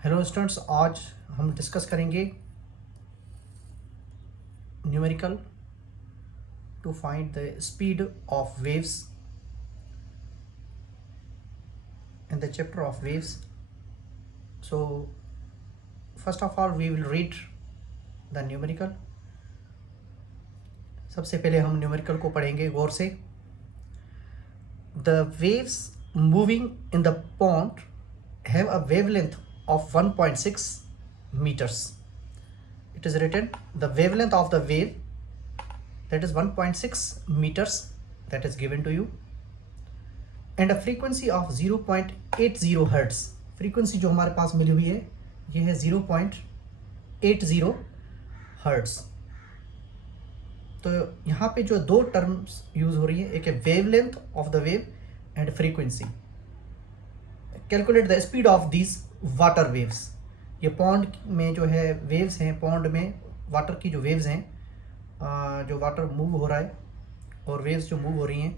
Hello students, आज हम discuss करेंगे numerical to find the speed of waves in the chapter of waves. So first of all we will read the numerical. सबसे पहले हम numerical को पढ़ेंगे गौर से। The waves moving in the pond have a wavelength of 1.6 meters. It is written the wavelength of the wave, that is 1.6 meters, that is given to you, and a frequency of 0.80 hertz. Frequency जो हमारे पास मिली हुई है ये है 0.80 hertz. तो यहाँ पे जो दो टर्म्स यूज हो रही है, एक है wavelength of the wave and frequency. Calculate the speed of this water waves. ये पॉन्ड में जो है वेव्स हैं, पॉन्ड में वाटर की जो वेव्स हैं, जो वाटर मूव हो रहा है और वेव्स जो मूव हो रही हैं,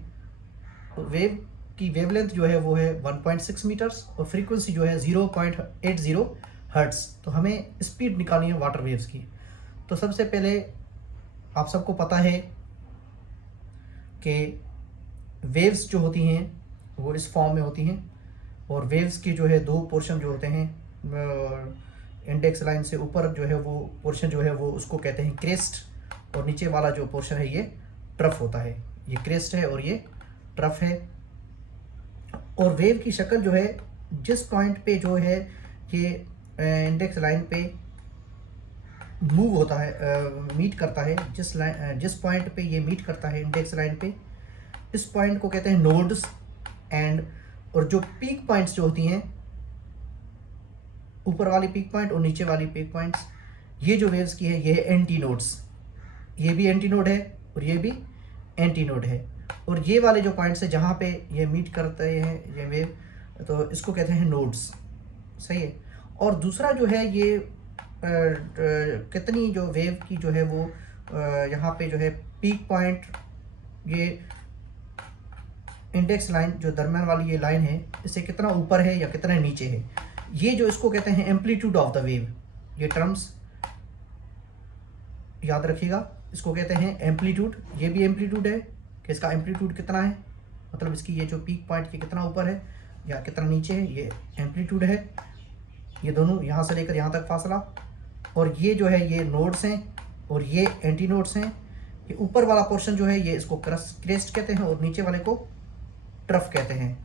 तो वेव की वेवलेंथ जो है वो है 1.6 मीटर्स और फ्रीक्वेंसी जो है 0.80 हर्ट्स। तो हमें स्पीड निकालनी है वाटर वेव्स की। तो सबसे पहले आप सबको पता है कि वेव्स जो होती हैं वो इस फॉर्म में होती हैं, और वेव्स के जो है दो पोर्शन जो होते हैं, इंडेक्स लाइन से ऊपर जो है वो पोर्शन जो है वो उसको कहते हैं क्रेस्ट, और नीचे वाला जो पोर्शन है ये ट्रफ होता है। ये क्रेस्ट है और ये ट्रफ है। और वेव की शक्ल जो है, जिस पॉइंट पे जो है ये इंडेक्स लाइन पे मूव होता है, मीट करता है, जिस पॉइंट पे ये मीट करता है इंडेक्स लाइन पे, इस पॉइंट को कहते हैं नोड्स। एंड और जो पीक पॉइंट्स जो होती हैं, ऊपर वाली पीक पॉइंट और नीचे वाली पीक पॉइंट्स, ये जो वेव्स की है ये है एंटी नोड्स। ये भी एंटी नोड है और ये भी एंटी नोड है। और ये वाले जो पॉइंट्स है जहाँ पे ये मीट करते हैं ये वेव, तो इसको कहते हैं नोड्स। सही है। और दूसरा जो है ये कितनी जो वेव की जो है वो यहाँ पे जो है पीक पॉइंट, ये इंडेक्स लाइन जो दरम्यान वाली ये लाइन है, इससे कितना ऊपर है या कितना नीचे है, ये जो इसको कहते हैं एम्पलीट्यूड ऑफ द वेव। ये टर्म्स याद रखिएगा, इसको कहते हैं एम्पलीट्यूड। ये भी एम्पलीट्यूड है कि इसका एम्पलीट्यूड कितना है, मतलब इसकी ये जो पीक पॉइंट के कितना ऊपर है या कितना नीचे है, ये एम्पलीट्यूड है। ये दोनों यहाँ से लेकर यहाँ तक फासला, और ये जो है ये नोड्स हैं और ये एंटी नोड्स हैं। ये ऊपर वाला पोर्शन जो है ये इसको क्रेस्ट कहते हैं और नीचे वाले को ट्रफ कहते हैं।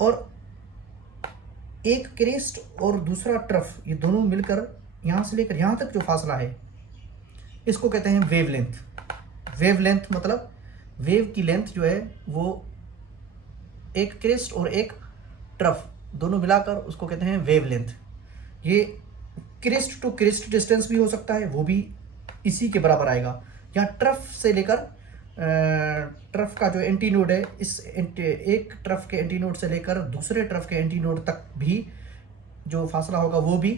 और एक क्रेस्ट और दूसरा ट्रफ, ये दोनों मिलकर यहाँ से लेकर यहाँ तक जो फासला है, इसको कहते हैं वेवलेंथ। वेवलेंथ मतलब वेव की लेंथ जो है वो एक क्रेस्ट और एक ट्रफ दोनों मिलाकर उसको कहते हैं वेवलेंथ। ये क्रेस्ट टू क्रेस्ट डिस्टेंस भी हो सकता है, वो भी इसी के बराबर आएगा। यहाँ ट्रफ से लेकर ट्रफ का जो एंटी नोड है, इस एक ट्रफ के एंटी नोड से लेकर दूसरे ट्रफ के एंटी नोड तक भी जो फासला होगा वो भी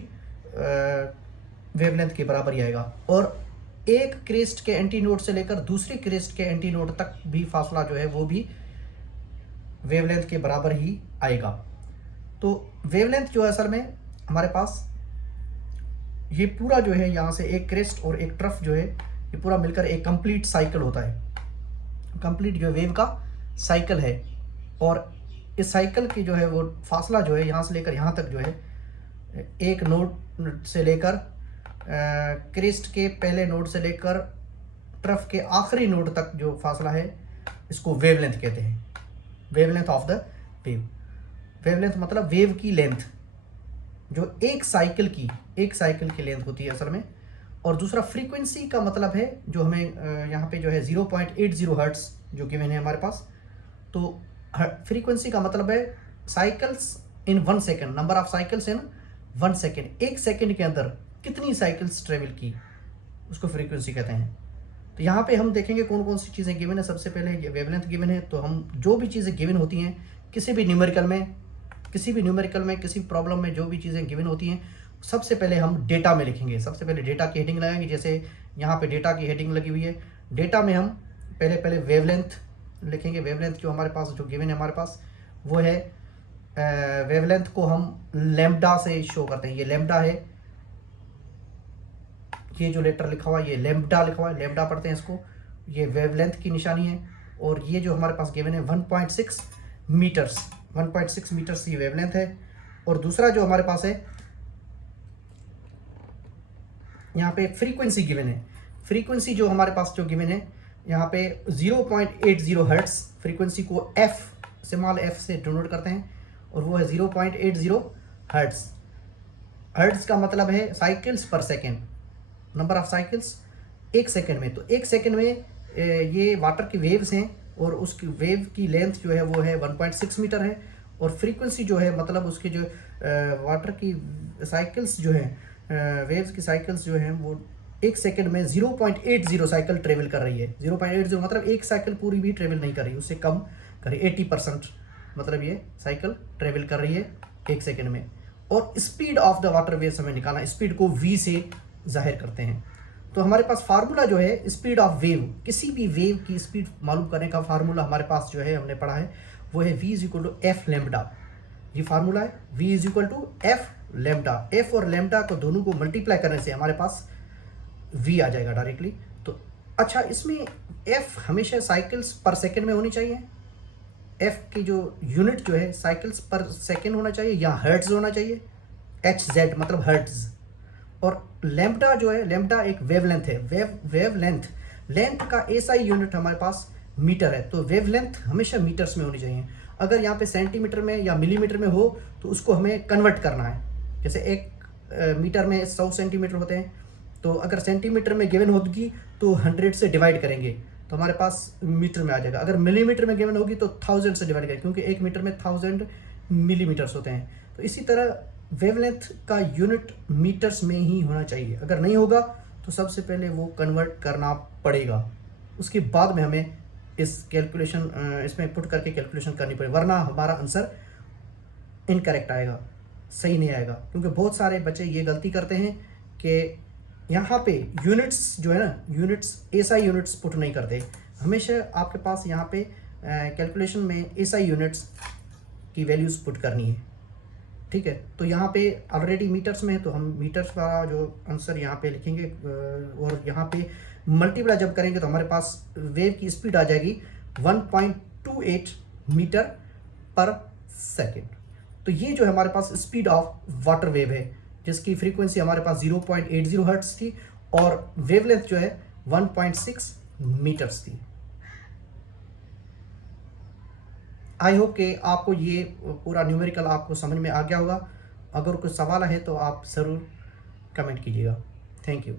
वेवलेंथ के बराबर ही आएगा। और एक क्रेस्ट के एंटी नोड से लेकर दूसरे क्रेस्ट के एंटी नोड तक भी फासला जो है वो भी वेवलेंथ के बराबर ही आएगा। तो वेवलेंथ जो है असल में हमारे पास ये पूरा जो है, यहाँ से एक क्रेस्ट और एक ट्रफ जो है ये पूरा मिलकर एक कंप्लीट साइकिल होता है। कंप्लीट जो वेव का साइकिल है, और इस साइकिल की जो है वो फासला जो है यहाँ से लेकर यहाँ तक जो है, एक नोड से लेकर क्रेस्ट के पहले नोड से लेकर ट्रफ के आखिरी नोड तक जो फासला है, इसको वेवलेंथ कहते हैं। Wavelength of the wave. Wavelength मतलब वेव की लेंथ, जो एक साइकिल की लेंथ होती है असल में। और दूसरा फ्रीक्वेंसी का मतलब है, जो हमें यहाँ पे जो है 0.80 हर्ट्स जो गिवन है हमारे पास। तो फ्रीक्वेंसी का मतलब है cycles in 1 second, number of cycles in 1 second. एक सेकेंड के अंदर कितनी साइकिल्स ट्रेवल की, उसको फ्रीक्वेंसी कहते हैं। तो यहाँ पे हम देखेंगे कौन कौन सी चीज़ें गिवन है। सबसे पहले ये वेवलेंथ गिवन है। तो हम जो भी चीज़ें गिवन होती हैं किसी भी न्यूमेरिकल में, किसी प्रॉब्लम में जो भी चीज़ें गिवन होती हैं, सबसे पहले हम डेटा में लिखेंगे। सबसे पहले डेटा की हेडिंग लगाएंगे। जैसे यहाँ पे डेटा की हेडिंग लगी हुई है, डेटा में हम पहले वेवलेंथ लिखेंगे। वेवलेंथ जो हमारे पास जो गिवन है हमारे पास वो है वेवलेंथ को हम लैम्बडा से शो करते हैं। ये लैम्बडा है, ये जो लेटर लिखा हुआ है ये लैम्बडा लिखा हुआ है, लैम्बडा पढ़ते हैं इसको। ये वेवलेंथ की निशानी है और ये जो हमारे पास गिवन है 1.6 मीटर्स, 1.6 मीटर्स ये वेवलेंथ है। और दूसरा जो हमारे पास है यहाँ पे फ्रीक्वेंसी गिवन है। फ्रीक्वेंसी जो हमारे पास जो गिवन है यहाँ पे 0.80 हर्ट्स, फ्रीक्वेंसी को एफ, स्मॉल एफ से डिनोट करते हैं और वो है 0.80 हर्ट्स। हर्ट्स का मतलब है साइकिल्स पर सेकेंड, नंबर ऑफ साइकिल्स एक सेकेंड में। तो एक सेकेंड में ये वाटर की वेव्स हैं और उसकी वेव की लेंथ जो है वो है 1.6 मीटर है। और फ्रीक्वेंसी जो है मतलब उसके जो वाटर की साइकिल्स जो हैं, वेव्स की साइकिल्स जो हैं वो एक सेकेंड में 0.80 साइकिल ट्रेवल कर रही है। 0.80 मतलब एक साइकिल पूरी भी ट्रेवल नहीं कर रही, उससे कम कर रही, 80% मतलब ये साइकिल ट्रेवल कर रही है एक सेकेंड में। और speed of the water waves हमें निकालना, स्पीड को v से जाहिर करते हैं। तो हमारे पास फार्मूला जो है स्पीड ऑफ वेव, किसी भी वेव की स्पीड मालूम करने का फार्मूला हमारे पास जो है हमने पढ़ा है वो है v is equal to F lambda. ये फार्मूला है v is equal to F lambda. F और लैम्बडा को दोनों को मल्टीप्लाई करने से हमारे पास v आ जाएगा डायरेक्टली। तो अच्छा, इसमें f हमेशा साइकिल्स पर सेकेंड में होनी चाहिए, f की जो यूनिट जो है साइकिल्स पर सेकेंड होना चाहिए या हर्ट्ज होना चाहिए, hz मतलब हर्ट्ज। और लैम्बडा जो है, लैम्बडा एक वेवलेंथ है, वेवलेंथ, लेंथ का एसआई यूनिट हमारे पास मीटर है, तो वेवलेंथ हमेशा मीटर्स में होनी चाहिए। अगर यहाँ पे सेंटीमीटर में या मिलीमीटर में हो तो उसको हमें कन्वर्ट करना है। जैसे एक मीटर में 100 सेंटीमीटर होते हैं, तो अगर सेंटीमीटर में गिवन होगी तो 100 से डिवाइड करेंगे तो हमारे पास मीटर में आ जाएगा। अगर मिलीमीटर में गिवन होगी तो 1000 से डिवाइड करेंगे, क्योंकि एक मीटर में 1000 मिलीमीटर्स होते हैं। तो इसी तरह वेवलेंथ का यूनिट मीटर्स में ही होना चाहिए। अगर नहीं होगा तो सबसे पहले वो कन्वर्ट करना पड़ेगा, उसके बाद में हमें इस कैलकुलेशन इसमें पुट करके कैलकुलेशन करनी पड़ेगी, वरना हमारा आंसर इनकरेक्ट आएगा, सही नहीं आएगा। क्योंकि बहुत सारे बच्चे ये गलती करते हैं कि यहाँ पे यूनिट्स जो है ना, यूनिट्स एसआई यूनिट्स पुट नहीं करते। हमेशा आपके पास यहाँ पे कैलकुलेशन में एसआई यूनिट्स की वैल्यूज़ पुट करनी है, ठीक है। तो यहाँ पे ऑलरेडी मीटर्स में है तो हम मीटर्स का जो आंसर यहाँ पे लिखेंगे और यहाँ पे मल्टीप्लाई जब करेंगे तो हमारे पास वेव की स्पीड आ जाएगी 1.28 मीटर पर सेकेंड। तो ये जो है हमारे पास स्पीड ऑफ वाटर वेव है, जिसकी फ्रीक्वेंसी हमारे पास 0.80 हर्ट्ज थी और वेवलेंथ जो है 1.6 मीटर्स थी। आई होप कि आपको ये पूरा न्यूमेरिकल आपको समझ में आ गया होगा। अगर कोई सवाल है तो आप ज़रूर कमेंट कीजिएगा। Thank you.